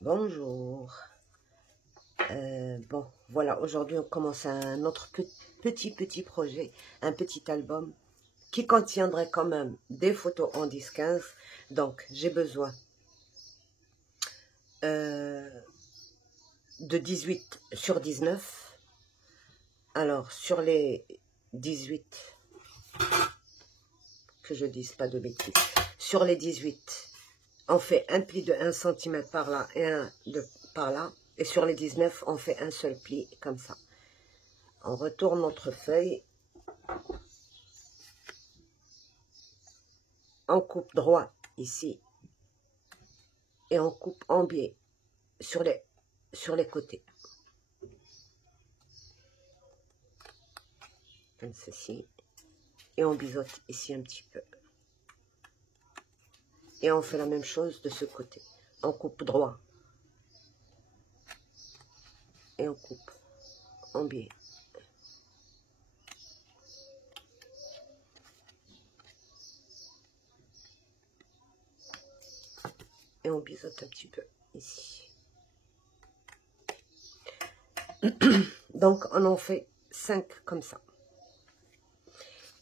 Bonjour. Bon, voilà, aujourd'hui on commence un autre petit projet, un petit album qui contiendrait quand même des photos en 10-15. Donc, j'ai besoin de 18 sur 19. Alors, sur les 18, que je dise pas de bêtises, sur les 18, on fait un pli de 1 cm par là et un de par là. Et sur les 19, on fait un seul pli, comme ça. On retourne notre feuille. On coupe droit ici. Et on coupe en biais sur les côtés. Comme ceci. Et on biseaute ici un petit peu. Et on fait la même chose de ce côté. On coupe droit. Et on coupe en biais. Et on biseaute un petit peu ici. Donc on en fait 5 comme ça.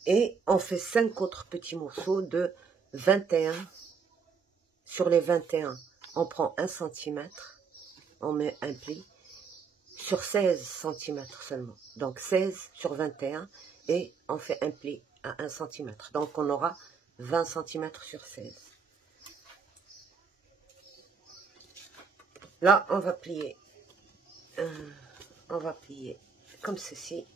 Et on fait 5 autres petits morceaux de 21. Sur les 21, on prend 1 cm. On met un pli. Sur 16 cm seulement. Donc 16 sur 21 et on fait un pli à 1 cm. Donc on aura 20 cm sur 16. Là, on va plier comme ceci.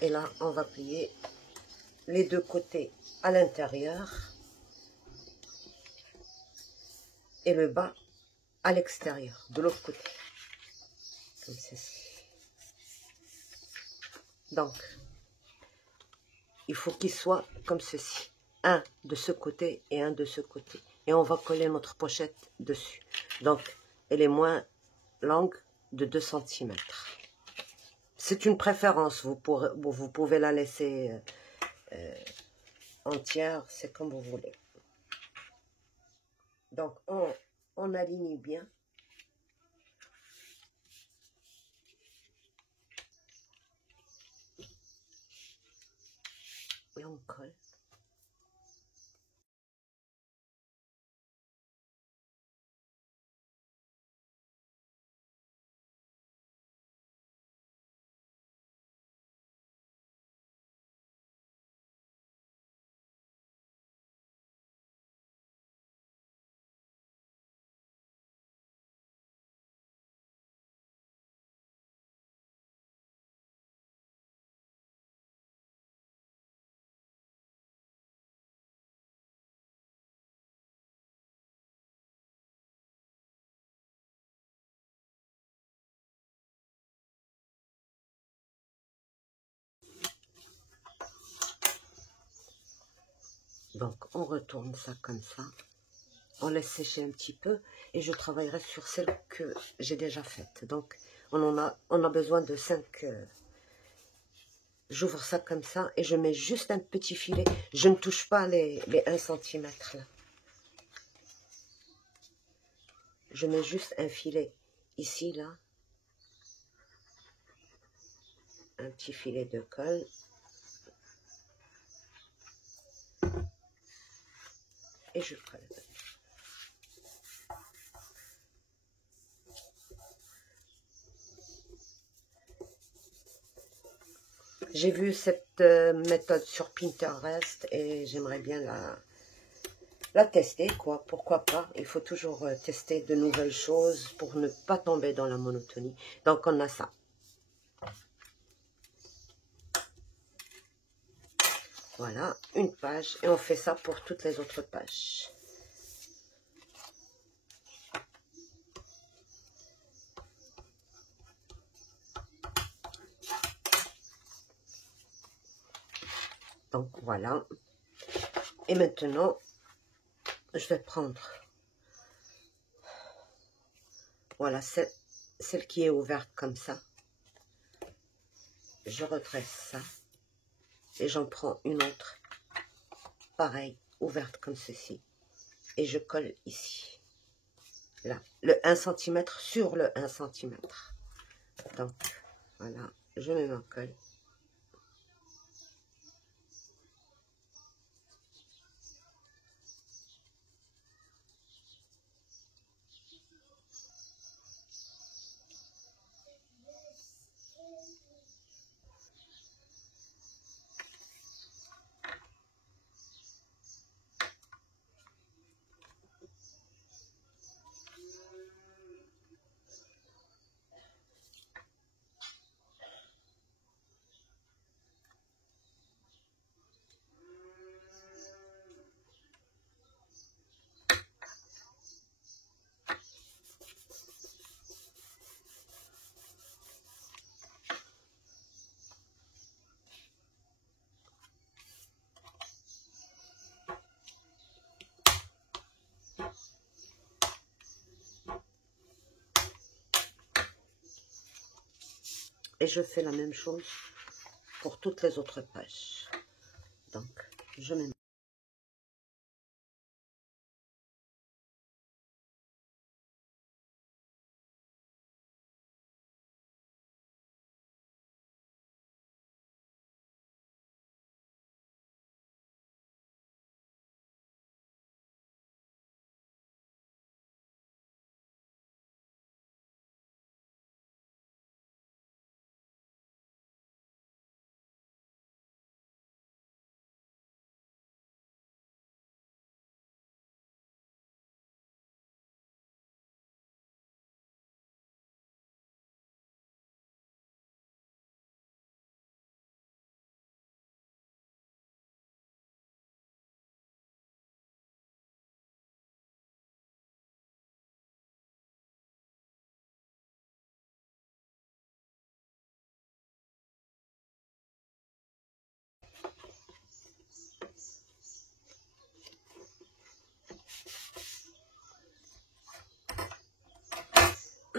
Et là, on va plier les deux côtés à l'intérieur et le bas à l'extérieur, de l'autre côté. Comme ceci. Donc, il faut qu'il soit comme ceci. Un de ce côté et un de ce côté. Et on va coller notre pochette dessus. Donc, elle est moins longue de 2 cm. C'est une préférence. Vous pouvez la laisser entière. C'est comme vous voulez. Donc, on aligne bien. Et on colle. Donc, on retourne ça comme ça. On laisse sécher un petit peu et je travaillerai sur celle que j'ai déjà faite. Donc, on a besoin de 5. J'ouvre ça comme ça et je mets juste un petit filet. Je ne touche pas les 1 cm là. Je mets juste un filet ici, là. Un petit filet de colle. Et je colle. J'ai vu cette méthode sur Pinterest et j'aimerais bien la tester, quoi. Pourquoi pas? Il faut toujours tester de nouvelles choses pour ne pas tomber dans la monotonie. Donc, on a ça. Voilà, une page. Et on fait ça pour toutes les autres pages. Donc, voilà. Et maintenant, je vais prendre, voilà, celle qui est ouverte comme ça. Je redresse ça. Et j'en prends une autre, pareil, ouverte comme ceci. et je colle ici. Là, le 1 cm sur le 1 cm. Donc, voilà, je mets ma colle. Et je fais la même chose pour toutes les autres pages. Donc, je mets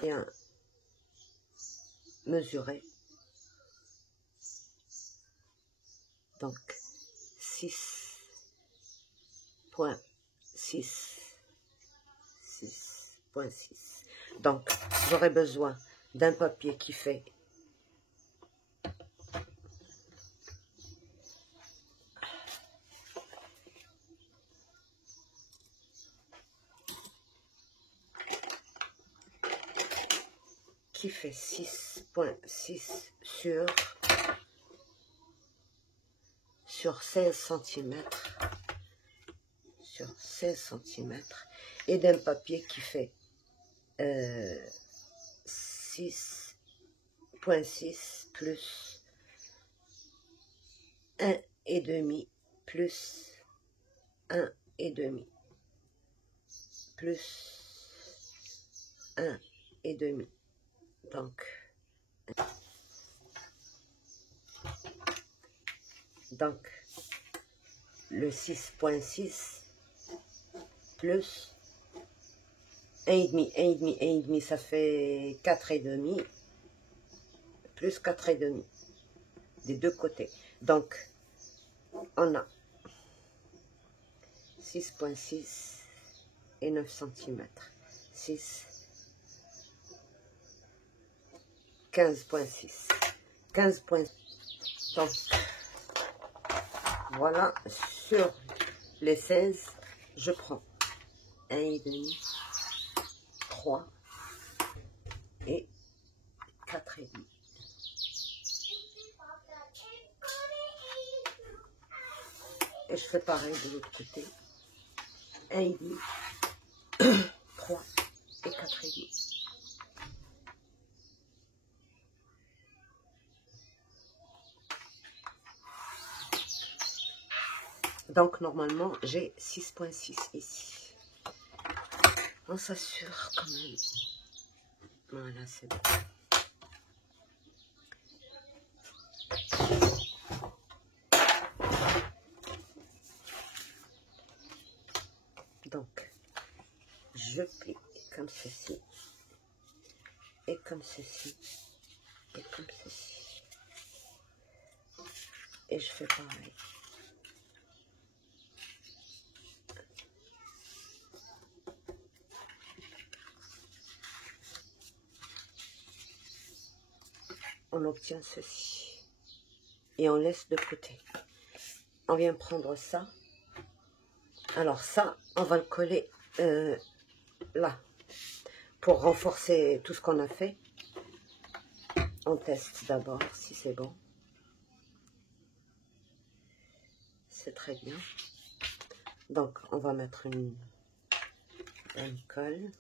bien mesurer. Donc, 6,6. 6,6. Donc, j'aurai besoin d'un papier qui fait 6,6 sur 16 cm. Sur 16 cm. Et d'un papier qui fait 6,6 plus 1,5 plus 1,5 plus 1,5. Donc, le 6,6 plus 1,5, 1,5, 1,5, ça fait 4,5 plus 4,5 des deux côtés. Donc, on a 6,6 et 9 cm. 6, 15,6. 15,6. Donc, voilà, sur les 16, je prends 1,5, 3 et 4,5. Et je fais pareil de l'autre côté. 1,5, 3 et 4,5. Donc, normalement, j'ai 6,6 ici. On s'assure quand même. Voilà, c'est bon. Donc, je plie comme ceci. Et comme ceci. Et comme ceci. Et je fais pareil. on obtient ceci. Et on laisse de côté. On vient prendre ça. Alors ça, on va le coller là. Pour renforcer tout ce qu'on a fait. On teste d'abord si c'est bon. C'est très bien. Donc, on va mettre un colle.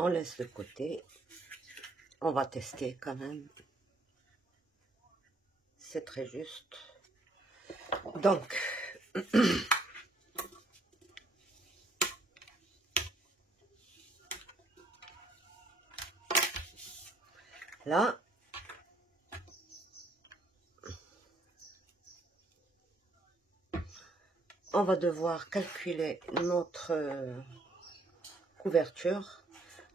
On laisse de côté. On va tester quand même. C'est très juste. Donc, là, on va devoir calculer notre couverture.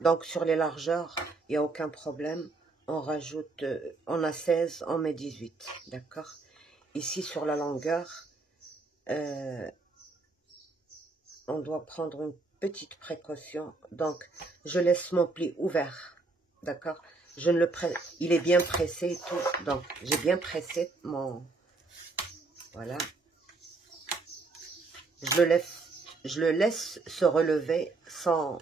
Donc, sur les largeurs, il n'y a aucun problème. On rajoute, on a 16, on met 18. D'accord? Ici, sur la longueur, on doit prendre une petite précaution. Donc, je laisse mon pli ouvert. D'accord? Je ne le presse, il est bien pressé et tout. Donc, j'ai bien pressé mon... Voilà. Je le laisse se relever sans...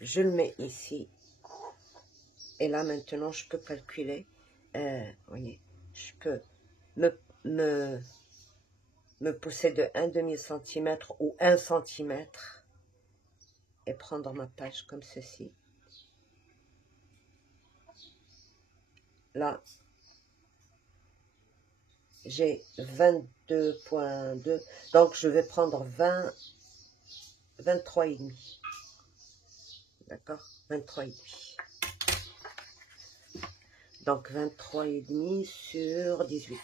Je le mets ici. Et là, maintenant, je peux calculer. Voyez, je peux me pousser de 1/2 centimètre ou 1 centimètre et prendre ma page comme ceci. Là, j'ai 22,2. Donc, je vais prendre 23,5. D'accord? 23,5. Donc, 23,5 sur 18.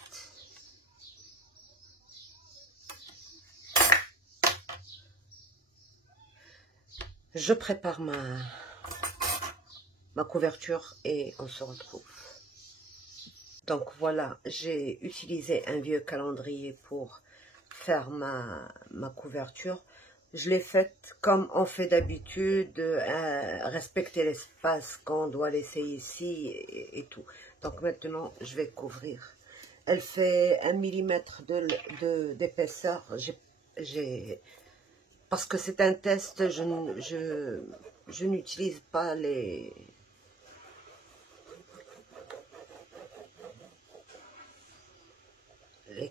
Je prépare ma couverture et on se retrouve. Donc voilà, j'ai utilisé un vieux calendrier pour faire ma couverture. Je l'ai faite comme on fait d'habitude, respecter l'espace qu'on doit laisser ici et tout. Donc maintenant, je vais couvrir. Elle fait 1 millimètre d'épaisseur. Parce que c'est un test, je n'utilise pas les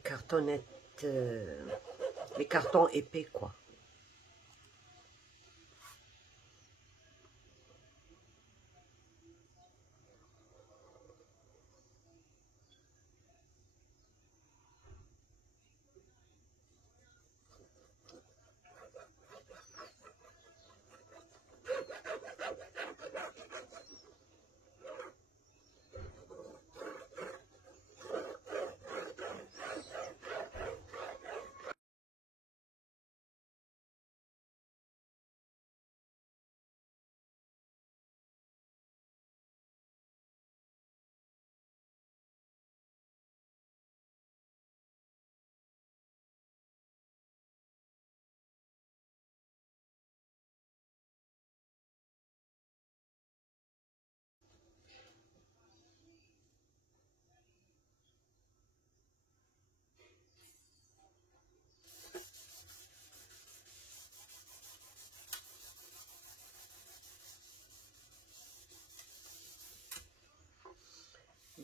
cartonnettes, les cartons épais, quoi.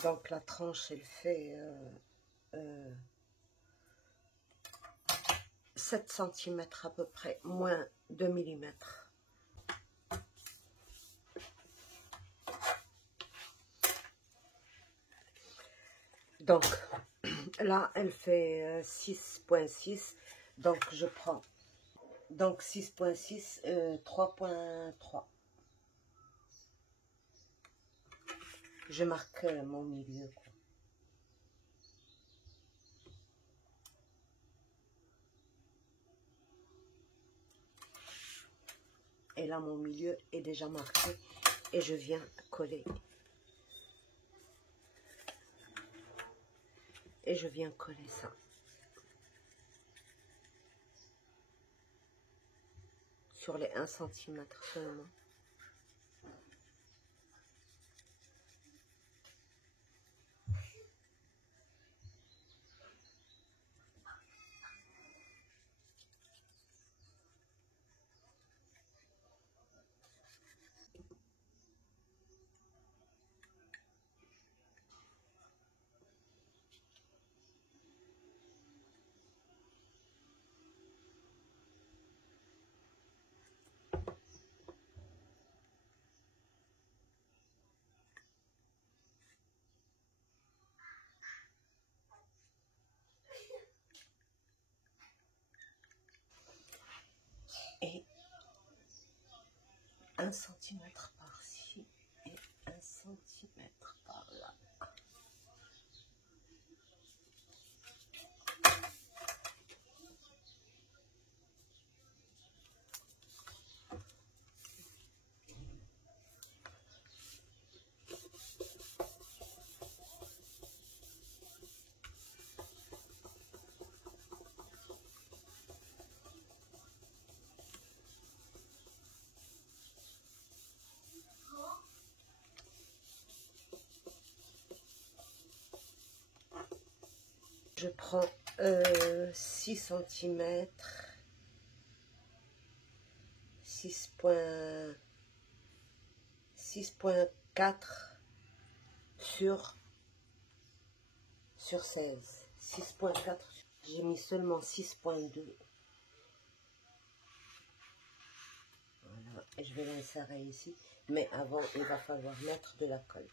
Donc la tranche, elle fait 7 cm à peu près, moins 2 mm. Donc là, elle fait 6,6. Donc je prends donc 6,6, 3,3. Je marque mon milieu, quoi. Et là, mon milieu est déjà marqué et je viens coller. Et je viens coller ça. Sur les 1 cm seulement. Et 1 cm par-ci et 1 cm par-là. Je prends 6 cm, 6,4 sur 16. 6,4. J'ai mis seulement 6,2. Voilà. Et je vais l'insérer ici. Mais avant, il va falloir mettre de la colle.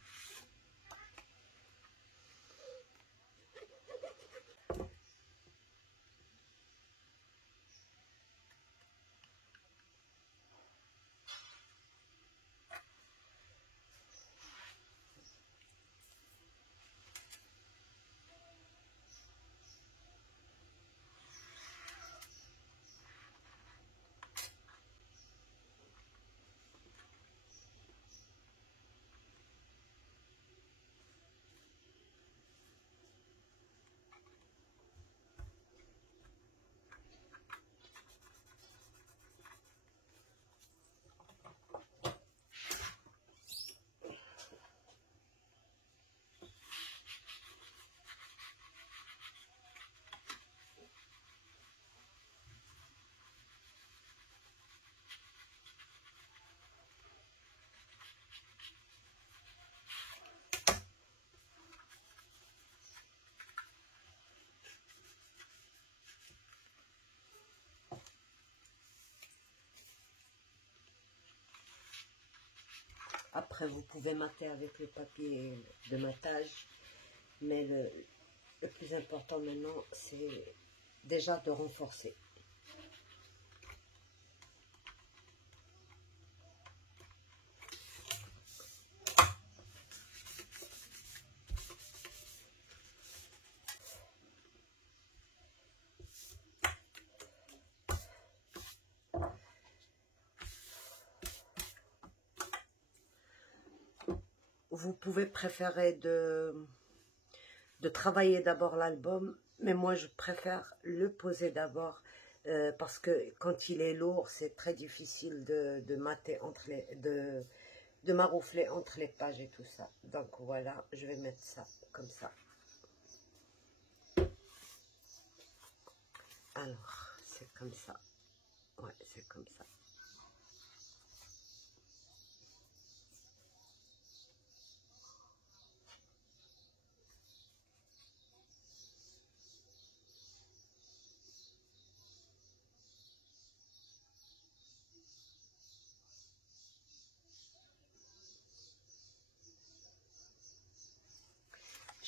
Après, vous pouvez mater avec le papier de matage. Mais le plus important maintenant, c'est déjà de renforcer. Vous pouvez préférer de travailler d'abord l'album, mais moi je préfère le poser d'abord parce que quand il est lourd, c'est très difficile de mater entre de maroufler entre les pages et tout ça. Donc voilà, je vais mettre ça comme ça. Alors, c'est comme ça. Ouais, c'est comme ça.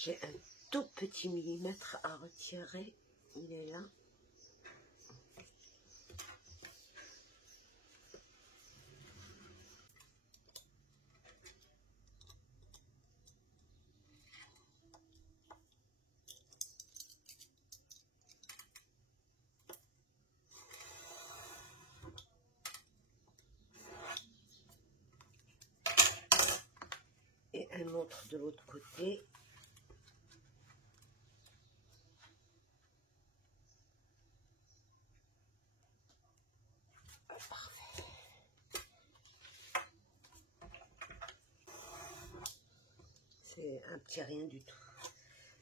J'ai un tout petit millimètre à retirer. Il est là. Et un autre de l'autre côté. Parfait. C'est un petit rien du tout.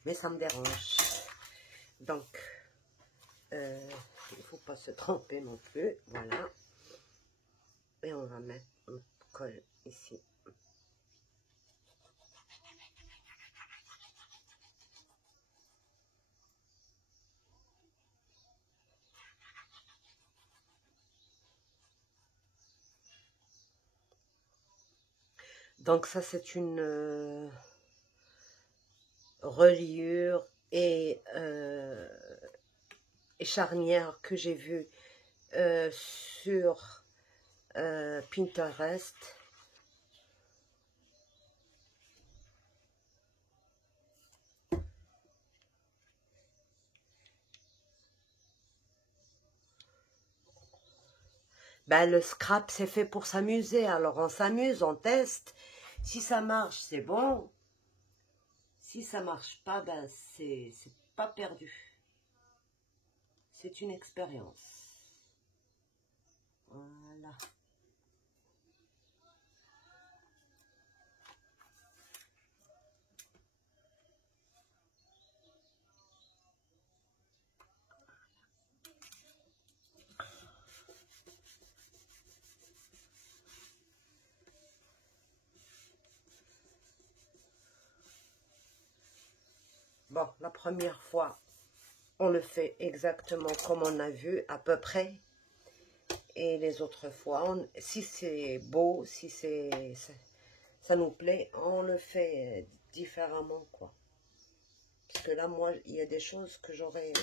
Mais ça me dérange. Donc, il ne faut pas se tromper non plus. Voilà. Et on va mettre un colle ici. Donc ça c'est une reliure et charnière que j'ai vue sur Pinterest. Ben, le scrap c'est fait pour s'amuser, alors on s'amuse, on teste. Si ça marche, c'est bon. Si ça marche pas, ben c'est pas perdu. C'est une expérience. Voilà. Bon, la première fois, on le fait exactement comme on a vu, à peu près. Et les autres fois, si c'est beau, si ça nous plaît, on le fait différemment, quoi. Parce que là, moi, il y a des choses que j'aurais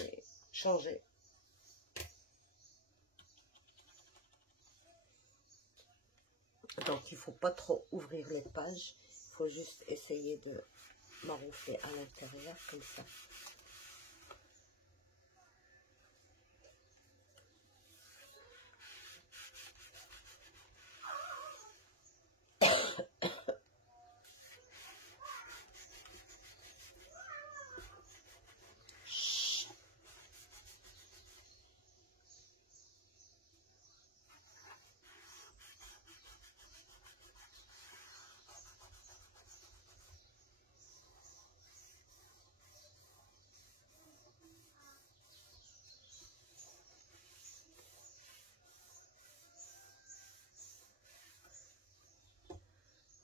changées. Donc, il ne faut pas trop ouvrir les pages. Il faut juste essayer de maroufler à l'intérieur, comme ça.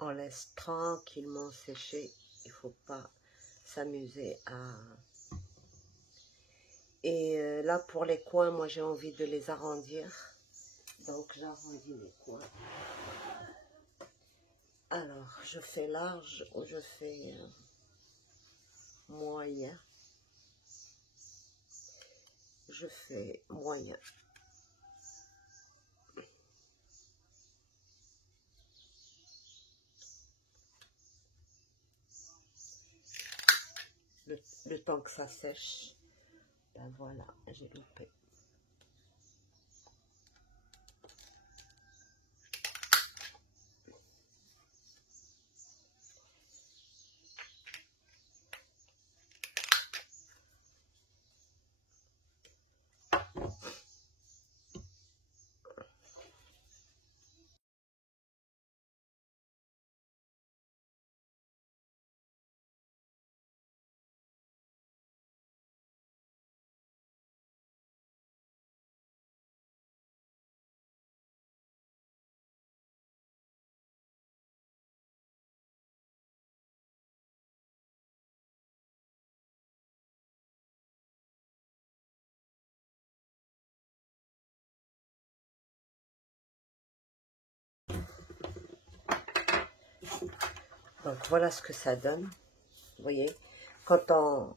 On laisse tranquillement sécher. Il ne faut pas s'amuser à... Et là, pour les coins, moi, j'ai envie de les arrondir. Donc, j'arrondis les coins. Alors, je fais large ou je fais moyen. Je fais moyen. Le temps que ça sèche. Ben voilà, j'ai loupé. Donc voilà ce que ça donne. Vous voyez, quand on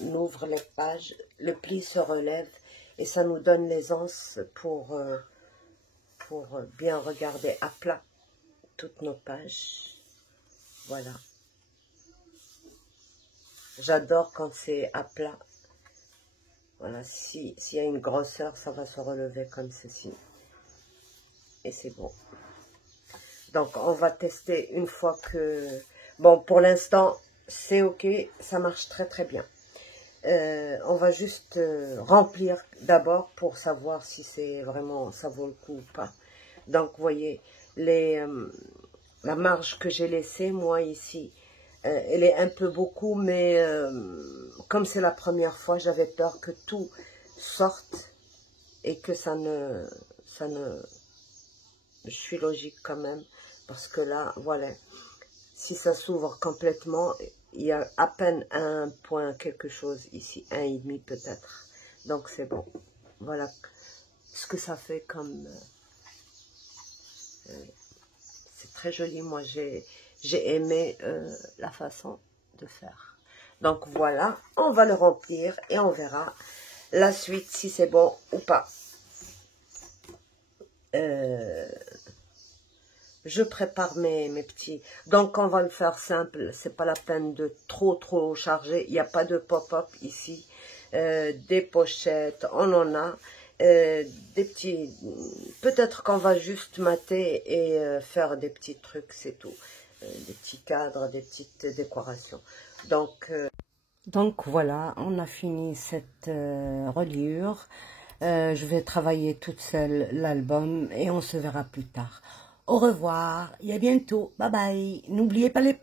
ouvre les pages, le pli se relève et ça nous donne l'aisance pour bien regarder à plat toutes nos pages. Voilà. J'adore quand c'est à plat. Voilà, s'il y a une grosseur, ça va se relever comme ceci. Et c'est bon. Donc, on va tester une fois que... Bon, pour l'instant, c'est ok, ça marche très très bien. On va juste remplir d'abord pour savoir si c'est vraiment, ça vaut le coup ou pas. Donc, vous voyez, la marge que j'ai laissée, moi, ici, elle est un peu beaucoup, mais comme c'est la première fois, j'avais peur que tout sorte et que ça ne... Je suis logique quand même, parce que là, voilà, si ça s'ouvre complètement, il y a à peine un point quelque chose ici, 1,5 peut-être. Donc c'est bon. Voilà ce que ça fait comme... c'est très joli, moi j'ai aimé la façon de faire. Donc voilà, on va le remplir et on verra la suite si c'est bon ou pas. Je prépare mes petits. Donc, on va le faire simple. C'est pas la peine de trop charger. Il n'y a pas de pop-up ici. Des pochettes, on en a. Des petits... Peut-être qu'on va juste mater et faire des petits trucs, c'est tout. Des petits cadres, des petites décorations. Donc voilà, on a fini cette reliure. Je vais travailler toute seule l'album et on se verra plus tard. Au revoir et à bientôt. Bye bye. N'oubliez pas les